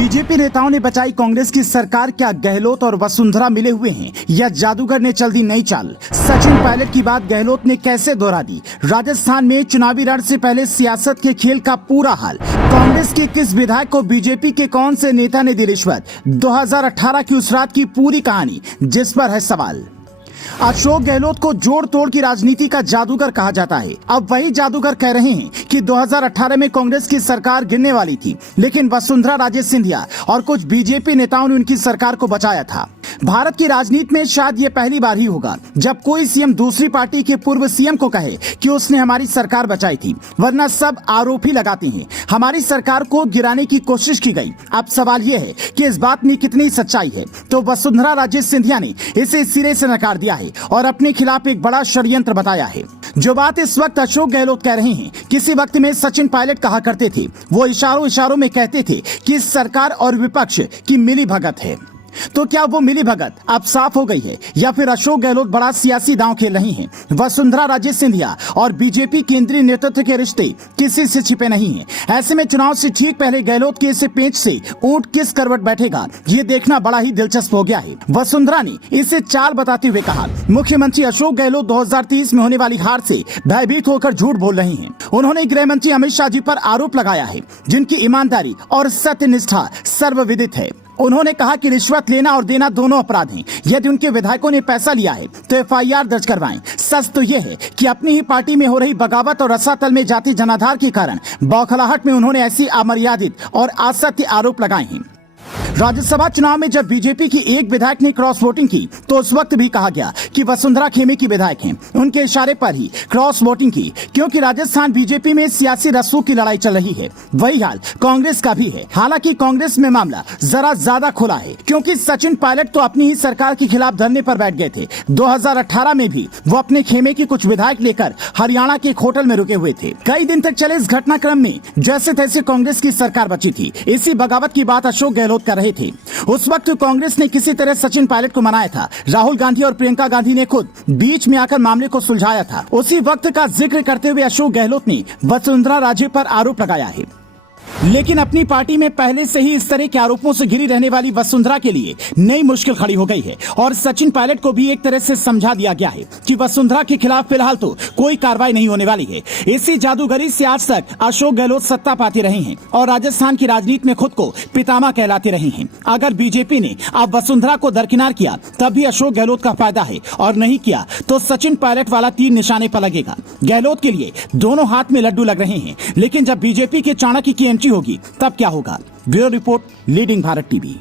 BJP नेताओं ने बचाई कांग्रेस की सरकार। क्या गहलोत और वसुंधरा मिले हुए हैं या जादूगर ने चल दी नई चाल? सचिन पायलट की बात गहलोत ने कैसे दोहरा दी? राजस्थान में चुनावी रण से पहले सियासत के खेल का पूरा हाल। कांग्रेस के किस विधायक को बीजेपी के कौन से नेता ने दी रिश्वत? 2018 की उस रात की पूरी कहानी, जिस पर है सवाल। अशोक गहलोत को जोड़ तोड़ की राजनीति का जादूगर कहा जाता है। अब वही जादूगर कह रहे हैं कि 2018 में कांग्रेस की सरकार गिरने वाली थी, लेकिन वसुंधरा राजे सिंधिया और कुछ बीजेपी नेताओं ने उनकी सरकार को बचाया था। भारत की राजनीति में शायद ये पहली बार ही होगा जब कोई सीएम दूसरी पार्टी के पूर्व सीएम को कहे कि उसने हमारी सरकार बचाई थी, वरना सब आरोप ही लगाते हैं हमारी सरकार को गिराने की कोशिश की गई। अब सवाल ये है कि इस बात में कितनी सच्चाई है। तो वसुंधरा राजे सिंधिया ने इसे सिरे से नकार दिया है और अपने खिलाफ एक बड़ा षड्यंत्र बताया है। जो बात इस वक्त अशोक गहलोत कह रहे हैं, किसी वक्त में सचिन पायलट कहा करते थे। वो इशारों इशारों में कहते थे कि सरकार और विपक्ष की मिली भगत है। तो क्या वो मिली भगत अब साफ हो गई है या फिर अशोक गहलोत बड़ा सियासी दांव खेल रही हैं? वसुंधरा राजे सिंधिया और बीजेपी केंद्रीय नेतृत्व के रिश्ते किसी से छिपे नहीं हैं। ऐसे में चुनाव से ठीक पहले गहलोत के इस पेच से ऊंट किस करवट बैठेगा, ये देखना बड़ा ही दिलचस्प हो गया है। वसुंधरा ने इसे चाल बताते हुए कहा, मुख्यमंत्री अशोक गहलोत 2030 में होने वाली हार से भयभीत होकर झूठ बोल रही हैं। उन्होंने गृह मंत्री अमित शाह जी पर आरोप लगाया है, जिनकी ईमानदारी और सत्यनिष्ठा सर्वविदित है। उन्होंने कहा कि रिश्वत लेना और देना दोनों अपराध हैं। यदि उनके विधायकों ने पैसा लिया है तो एफआईआर दर्ज करवाएं। सच तो यह है कि अपनी ही पार्टी में हो रही बगावत और रसातल में जाति जनाधार के कारण बौखलाहट में उन्होंने ऐसी अमर्यादित और असत्य आरोप लगाए हैं। राज्यसभा चुनाव में जब बीजेपी की एक विधायक ने क्रॉस वोटिंग की तो उस वक्त भी कहा गया कि वसुंधरा खेमे की विधायक हैं। उनके इशारे पर ही क्रॉस वोटिंग की, क्योंकि राजस्थान बीजेपी में सियासी रस्सों की लड़ाई चल रही है। वही हाल कांग्रेस का भी है। हालांकि कांग्रेस में मामला जरा ज्यादा खुला है, क्योंकि सचिन पायलट तो अपनी ही सरकार के खिलाफ धरने पर बैठ गए थे। 2018 में भी वो अपने खेमे की कुछ विधायक लेकर हरियाणा के एक होटल में रुके हुए थे। कई दिन तक चले इस घटनाक्रम में जैसे तैसे कांग्रेस की सरकार बची थी। इसी बगावत की बात अशोक गहलोत कर रहे थे। उस वक्त कांग्रेस ने किसी तरह सचिन पायलट को मनाया था। राहुल गांधी और प्रियंका गांधी ने खुद बीच में आकर मामले को सुलझाया था। उसी वक्त का जिक्र करते हुए अशोक गहलोत ने वसुंधरा राजे पर आरोप लगाया है। लेकिन अपनी पार्टी में पहले से ही इस तरह के आरोपों से घिरी रहने वाली वसुंधरा के लिए नई मुश्किल खड़ी हो गई है और सचिन पायलट को भी एक तरह से समझा दिया गया है कि वसुंधरा के खिलाफ फिलहाल तो कोई कार्रवाई नहीं होने वाली है। इसी जादूगरी से आज तक अशोक गहलोत सत्ता पाते रहे हैं और राजस्थान की राजनीति में खुद को पितामह कहलाते रहे हैं। अगर बीजेपी ने अब वसुंधरा को दरकिनार किया तब भी अशोक गहलोत का फायदा है, और नहीं किया तो सचिन पायलट वाला तीर निशाने पर लगेगा। गहलोत के लिए दोनों हाथ में लड्डू लग रहे हैं, लेकिन जब बीजेपी के चाणक्य की एंट्री होगी तब क्या होगा? Bureau report, leading Bharat TV.